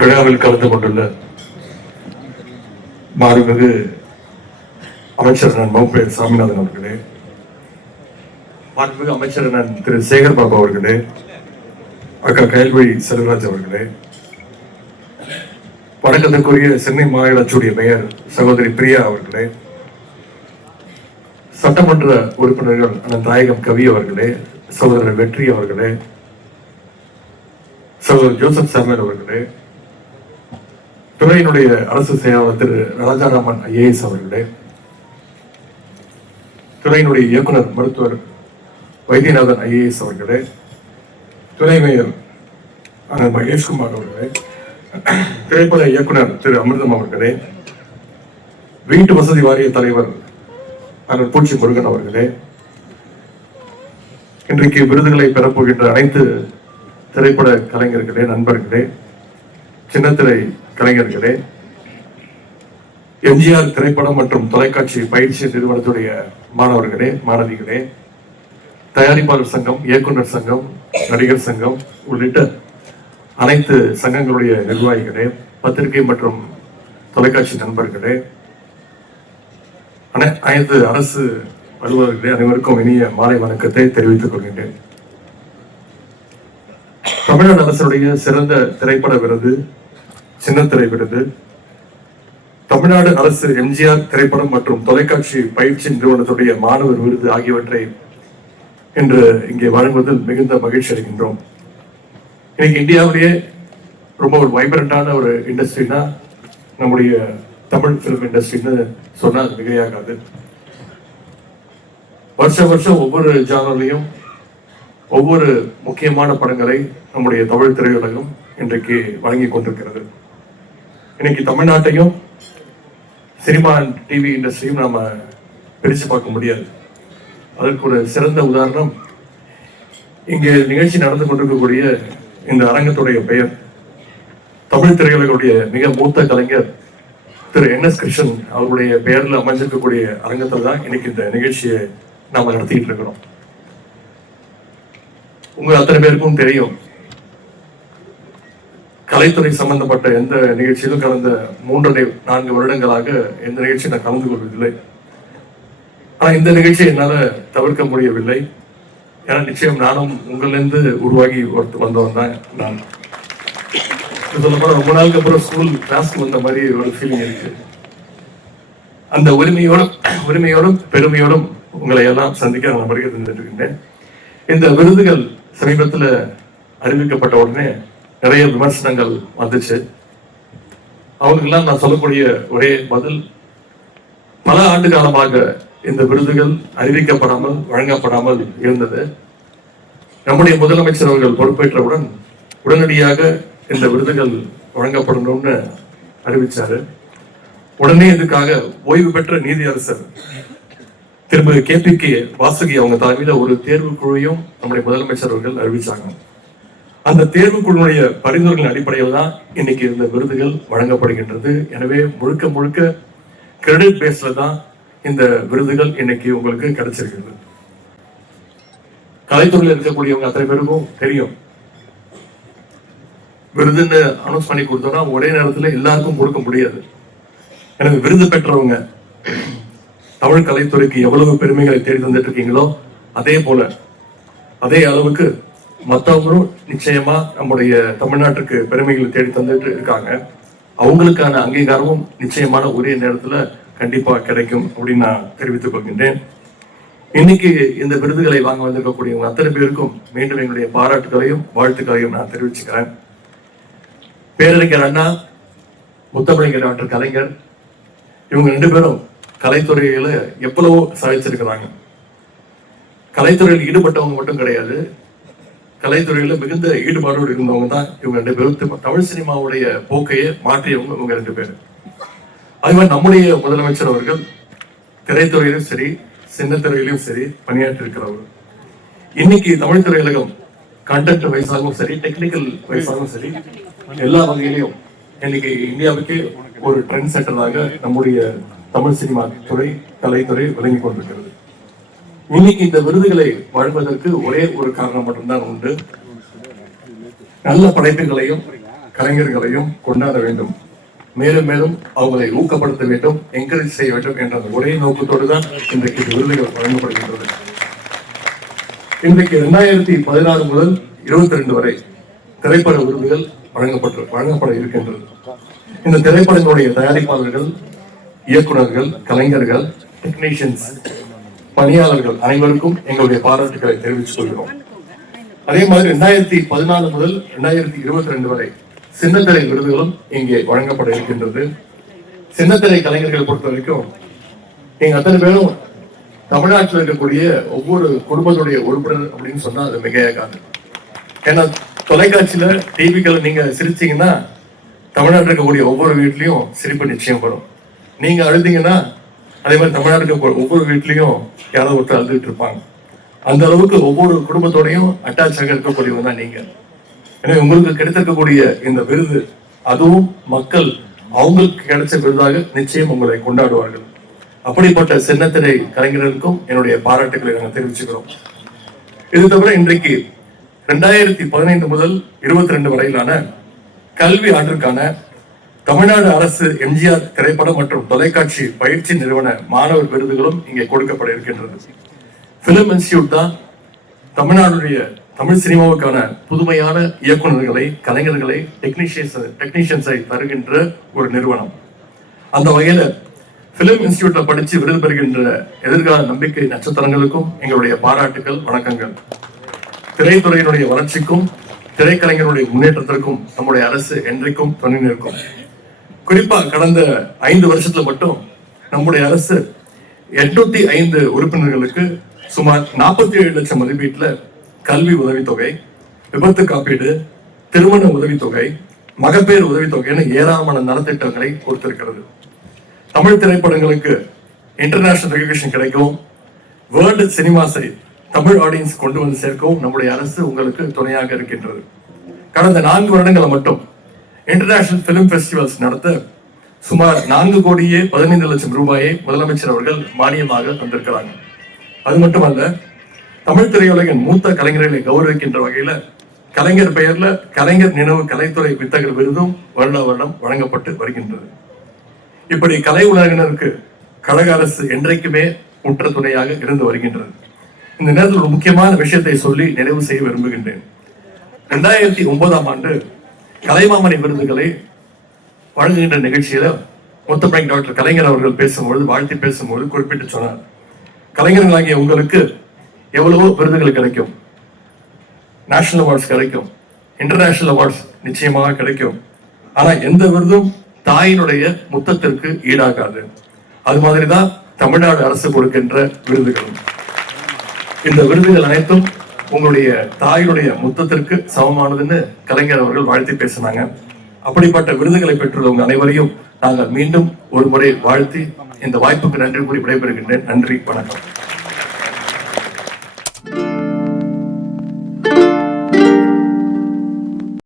விழாவில் கலந்து கொண்டுள்ள மாண்புமிகு அமைச்சர் நான் சாமிநாதன் அவர்களே மாண்புமிகு அமைச்சர் நான் திரு சேகர் பாபு அவர்களே அக்கா கயல்வழி செல்வராஜ் அவர்களே வணக்கத்திற்குரிய சென்னை மாநகராட்சியுடைய மேயர் சகோதரி பிரியா அவர்களே சட்டமன்ற உறுப்பினர்கள் அண்ணன் தாயகம் கவி அவர்களே சகோதரர் வெற்றி அவர்களே சகோதரர் ஜோசப் சர்லர் அவர்களே துறையினுடைய அரசு செயலாளர் திரு ராஜாராமன் ஐஏஎஸ் அவர்களே துறையினுடைய இயக்குனர் மருத்துவர் வைத்தியநாதன் ஐஏஎஸ் அவர்களே துணை மேயர் மகேஷ்குமார் அவர்களே திரைப்பட இயக்குனர் திரு அமிர்தம் அவர்களே வீட்டு வசதி வாரிய தலைவர் அண்ணன் பூச்சி முருகன் அவர்களே இன்றைக்கு விருதுகளை பெறப்போகின்ற அனைத்து திரைப்பட கலைஞர்களே நண்பர்களே சின்னத்திரை கலைஞர்களே எம்ஜிஆர் திரைப்படம் மற்றும் தொலைக்காட்சி பயிற்சி நிறுவனத்துடைய மாணவர்களே மாணவிகளே தயாரிப்பாளர் சங்கம் இயக்குனர் சங்கம் நடிகர் சங்கம் உள்ளிட்ட அனைத்து சங்கங்களுடைய நிர்வாகிகளே பத்திரிகை மற்றும் தொலைக்காட்சி நண்பர்களே அனைத்து அரசு அலுவலர்களே அனைவருக்கும் இனிய மாலை வணக்கத்தை தெரிவித்துக் கொள்கின்றேன் தமிழன் அரசுடைய சிறந்த திரைப்பட விருது சின்னத்திரை விருது தமிழ்நாடு அரசு எம்ஜிஆர் திரைப்படம் மற்றும் தொலைக்காட்சி பயிற்சி நிறுவனத்துடைய மாணவர் விருது ஆகியவற்றை இன்று இங்கே வழங்குவதில் மிகுந்த மகிழ்ச்சி அடைகின்றோம் இன்னைக்கு இந்தியாவிலேயே ரொம்ப ஒரு வைப்ரண்டான ஒரு இண்டஸ்ட்ரினா நம்முடைய தமிழ் பிலிம் இண்டஸ்ட்ரின்னு சொன்னால் மிகையாகாது வருஷம் வருஷம் ஒவ்வொரு ஜானர்லையும் ஒவ்வொரு முக்கியமான படங்களை நம்முடைய தமிழ் திரையுலகம் இன்றைக்கு வழங்கி கொண்டிருக்கிறது இன்னைக்கு தமிழ்நாட்டையும் சினிமா டிவி இண்டஸ்ட்ரியும் நாம் பிரித்து பார்க்க முடியாது அதற்கு ஒரு சிறந்த உதாரணம் இங்கே நிகழ்ச்சி நடந்து கொண்டிருக்கக்கூடிய இந்த அரங்கத்துடைய பெயர் தமிழ் திரையுலகுடைய மிக மூத்த கலைஞர் திரு என் எஸ் கிருஷ்ணன் அவருடைய பெயரில் அமைஞ்சிருக்கக்கூடிய அரங்கத்தில் தான் இன்னைக்கு இந்த நிகழ்ச்சியை நாம் நடத்திக்கிட்டு இருக்கிறோம் உங்கள் அத்தனை பேருக்கும் தெரியும் கலைத்துறை சம்பந்தப்பட்ட எந்த நிகழ்ச்சியிலும் கடந்த மூன்றரை நான்கு வருடங்களாக எந்த நிகழ்ச்சியும் நான் கலந்து கொள்வதில்லை ஆனால் இந்த நிகழ்ச்சியை என்னால் தவிர்க்க முடியவில்லை ஏன்னா நிச்சயம் நானும் உங்களிலிருந்து உருவாகி ஒருத்து வந்தவன் தான் நான் சொல்ல போனால் ரொம்ப நாளுக்கு அப்புறம் ஸ்கூல் கிளாஸ்க்கு வந்த மாதிரி ஒரு ஃபீலிங் இருக்கு அந்த உரிமையோடும் உரிமையோடும் பெருமையோடும் உங்களை எல்லாம் சந்திக்க நான் படிக்க இருக்கின்றேன் இந்த விருதுகள் சமீபத்தில் அறிவிக்கப்பட்ட உடனே நிறைய விமர்சனங்கள் வந்துச்சு அவங்களுக்கெல்லாம் நான் சொல்லக்கூடிய ஒரே பதில் பல ஆண்டு காலமாக இந்த விருதுகள் அறிவிக்கப்படாமல் வழங்கப்படாமல் இருந்தது நம்முடைய முதலமைச்சர் அவர்கள் பொறுப்பேற்றவுடன் உடனடியாக இந்த விருதுகள் வழங்கப்படணும்னு அறிவிச்சாரு உடனே இதுக்காக ஓய்வு பெற்ற நீதியரசர் திருமதி கே பி கே வாசுகி அவங்க தலைமையில ஒரு தேர்வு குழுவையும் நம்முடைய முதலமைச்சர் அவர்கள் அறிவிச்சாங்க அந்த தேர்வு குழுவுடைய பரிந்துரைகளின் அடிப்படையில் தான் இன்னைக்கு இந்த விருதுகள் வழங்கப்படுகின்றது எனவே முழுக்க முழுக்க கிரெடிட் பேஸ்ல தான் இந்த விருதுகள் இன்னைக்கு உங்களுக்கு கிடைச்சிருக்கிறது கலைத்துறையில் இருக்கக்கூடியவங்க அத்தனை பேருக்கும் தெரியும் விருதுன்னு அனௌன்ஸ் பண்ணி கொடுத்தோம்னா ஒரே நேரத்தில் எல்லாருக்கும் கொடுக்க முடியாது எனக்கு விருது பெற்றவங்க தமிழ் கலைத்துறைக்கு எவ்வளவு பெருமைகளை தேடி தந்துட்டு இருக்கீங்களோ அதே போல அதே அளவுக்கு மற்றவங்களும் நிச்சயமா நம்முடைய தமிழ்நாட்டுக்கு பெருமைகளை தேடி தந்துட்டு இருக்காங்க அவங்களுக்கான அங்கீகாரமும் நிச்சயமான உரிய நேரத்துல கண்டிப்பா கிடைக்கும் அப்படின்னு நான் தெரிவித்துக் கொள்கின்றேன் இன்னைக்கு இந்த விருதுகளை வாங்க வந்திருக்கக்கூடியவங்க அத்தனை பேருக்கும் மீண்டும் என்னுடைய பாராட்டுகளையும் வாழ்த்துக்களையும் நான் தெரிவிச்சுக்கிறேன் பேரறிஞர் அண்ணா முத்தமிழர் டாக்டர் கலைஞர் இவங்க ரெண்டு பேரும் கலைத்துறையில எவ்வளவோ சாதிச்சிருக்கிறாங்க கலைத்துறையில் ஈடுபட்டவங்க மட்டும் கிடையாது கலைத்துறையில மிகுந்த ஈடுபாடோடு இருந்தவங்க தான் இவங்க ரெண்டு பேரும் தமிழ் சினிமாவுடைய போக்கையை மாற்றியவங்க இவங்க ரெண்டு பேரு அதே மாதிரி நம்முடைய முதலமைச்சர் அவர்கள் திரைத்துறையிலும் சரி சின்னத்துறையிலும் சரி பணியாற்றி இருக்கிறவர்கள் இன்னைக்கு தமிழ் திரையுலகம் கண்டென்ட் வயசாகவும் சரி டெக்னிக்கல் வயசாகவும் சரி எல்லா வகையிலையும் இன்னைக்கு இந்தியாவுக்கு ஒரு ட்ரெண்ட் செட்டராக நம்முடைய தமிழ் சினிமா துறை கலைத்துறை விளங்கிக் கொண்டிருக்கிறது இன்னைக்கு இந்த விருதுகளை வழங்குவதற்கு ஒரே ஒரு காரணம் மட்டும்தான் உண்டு நல்ல படைப்புகளையும் கலைஞர்களையும் கொண்டாட வேண்டும் மேலும் மேலும் அவங்களை ஊக்கப்படுத்த வேண்டும் என்கரேஜ் செய்ய வேண்டும் என்ற அந்த ஒரே நோக்கத்தோடு தான் இன்றைக்கு இந்த விருதுகள் வழங்கப்படுகின்றது இன்றைக்கு இரண்டாயிரத்தி பதினாறு முதல் இருபத்தி ரெண்டு வரை திரைப்பட விருதுகள் வழங்கப்பட்டு வழங்கப்பட இருக்கின்றது இந்த திரைப்படங்களுடைய தயாரிப்பாளர்கள் இயக்குநர்கள் கலைஞர்கள் டெக்னீஷியன்ஸ் பணியாளர்கள் அனைவருக்கும் எங்களுடைய பாராட்டுகளை தெரிவித்துக் கொள்கிறோம் அதே மாதிரி ரெண்டாயிரத்தி பதினாலு முதல் ரெண்டாயிரத்தி இருபத்தி ரெண்டு வரை சின்னத்திரை விருதுகளும் இங்கே வழங்கப்பட இருக்கின்றது சின்னத்திரை கலைஞர்கள் பொறுத்த வரைக்கும் நீங்க அத்தனை பேரும் தமிழ்நாட்டில் இருக்கக்கூடிய ஒவ்வொரு குடும்பத்துடைய உறுப்பினர் அப்படின்னு சொன்னா அது மிகையாகாது ஏன்னா தொலைக்காட்சியில டிவிக்களை நீங்க சிரிச்சீங்கன்னா தமிழ்நாட்டில் இருக்கக்கூடிய ஒவ்வொரு வீட்லயும் சிரிப்பு நிச்சயம் வரும் நீங்க அழுதீங்கன்னா அதே மாதிரி தமிழ்நாட்டுக்கு ஒவ்வொரு வீட்லையும் யாராவது ஒருத்தர் அழுதுகிட்டு இருப்பாங்க அந்த அளவுக்கு ஒவ்வொரு குடும்பத்தோடையும் ஆக இருக்கக்கூடியவங்க தான் நீங்க எனவே உங்களுக்கு கிடைத்திருக்கக்கூடிய இந்த விருது அதுவும் மக்கள் அவங்களுக்கு கிடைச்ச விருதாக நிச்சயம் உங்களை கொண்டாடுவார்கள் அப்படிப்பட்ட சின்னத்திரை கலைஞர்களுக்கும் என்னுடைய பாராட்டுகளை நாங்கள் தெரிவிச்சுக்கிறோம் இது தவிர இன்றைக்கு ரெண்டாயிரத்தி பதினைந்து முதல் இருபத்தி ரெண்டு வரையிலான கல்வி ஆண்டிற்கான தமிழ்நாடு அரசு எம்ஜிஆர் திரைப்படம் மற்றும் தொலைக்காட்சி பயிற்சி நிறுவன மாணவர் விருதுகளும் இங்கே கொடுக்கப்பட இருக்கின்றது பிலிம் இன்ஸ்டியூட் தான் தமிழ்நாடுடைய தமிழ் சினிமாவுக்கான புதுமையான இயக்குநர்களை கலைஞர்களை டெக்னீஷியன்ஸ் டெக்னீஷியன்ஸை தருகின்ற ஒரு நிறுவனம் அந்த வகையில் பிலிம் இன்ஸ்டியூட்ல படித்து விருது பெறுகின்ற எதிர்கால நம்பிக்கை நட்சத்திரங்களுக்கும் எங்களுடைய பாராட்டுகள் வணக்கங்கள் திரைத்துறையினுடைய வளர்ச்சிக்கும் திரைக்கலைஞருடைய முன்னேற்றத்திற்கும் நம்முடைய அரசு என்றைக்கும் துணை நிற்கும் குறிப்பா கடந்த ஐந்து வருஷத்துல மட்டும் நம்முடைய அரசு எட்நூத்தி ஐந்து உறுப்பினர்களுக்கு சுமார் நாற்பத்தி ஏழு லட்சம் மதிப்பீட்டுல கல்வி உதவித்தொகை விபத்து காப்பீடு திருமண உதவித்தொகை மகப்பேர் உதவித்தொகைன்னு ஏராளமான நலத்திட்டங்களை கொடுத்திருக்கிறது தமிழ் திரைப்படங்களுக்கு இன்டர்நேஷனல் ரெகுலேஷன் கிடைக்கும் வேர்ல்டு சினிமாஸை தமிழ் ஆடியன்ஸ் கொண்டு வந்து சேர்க்கவும் நம்முடைய அரசு உங்களுக்கு துணையாக இருக்கின்றது கடந்த நான்கு வருடங்களை மட்டும் இன்டர்நேஷனல் பிலிம் ஃபெஸ்டிவல்ஸ் நடத்த சுமார் நான்கு கோடியே பதினைந்து லட்சம் ரூபாயை முதலமைச்சர் அவர்கள் மானியமாக தந்திருக்கிறாங்க அது மட்டுமல்ல தமிழ் திரையுலகின் மூத்த கலைஞர்களை கௌரவிக்கின்ற வகையில கலைஞர் பெயர்ல கலைஞர் நினைவு கலைத்துறை வித்தகர் விருதும் வருட வருடம் வழங்கப்பட்டு வருகின்றது இப்படி கலை உலகினருக்கு கழக அரசு என்றைக்குமே முற்ற துணையாக இருந்து வருகின்றது இந்த நேரத்தில் ஒரு முக்கியமான விஷயத்தை சொல்லி நிறைவு செய்ய விரும்புகின்றேன் ரெண்டாயிரத்தி ஒன்பதாம் ஆண்டு கலைமாமணி விருதுகளை வழங்குகின்ற நிகழ்ச்சியில முத்தமிழ் டாக்டர் கலைஞர் அவர்கள் பேசும்பொழுது வாழ்த்தி பேசும்பொழுது குறிப்பிட்டு சொன்னார் கலைஞர்களாகிய உங்களுக்கு எவ்வளவோ விருதுகள் கிடைக்கும் நேஷனல் அவார்ட்ஸ் கிடைக்கும் இன்டர்நேஷனல் அவார்ட்ஸ் நிச்சயமாக கிடைக்கும் ஆனா எந்த விருதும் தாயினுடைய முத்தத்திற்கு ஈடாகாது அது மாதிரிதான் தமிழ்நாடு அரசு கொடுக்கின்ற விருதுகளும் இந்த விருதுகள் அனைத்தும் உங்களுடைய தாயினுடைய முத்தத்திற்கு சமமானதுன்னு கலைஞர் அவர்கள் வாழ்த்தி பேசினாங்க அப்படிப்பட்ட விருதுகளை பெற்றுள்ள உங்கள் அனைவரையும் நாங்கள் மீண்டும் ஒரு முறை வாழ்த்தி இந்த வாய்ப்புக்கு நன்றி கூறி விடைபெறுகின்றேன் நன்றி வணக்கம்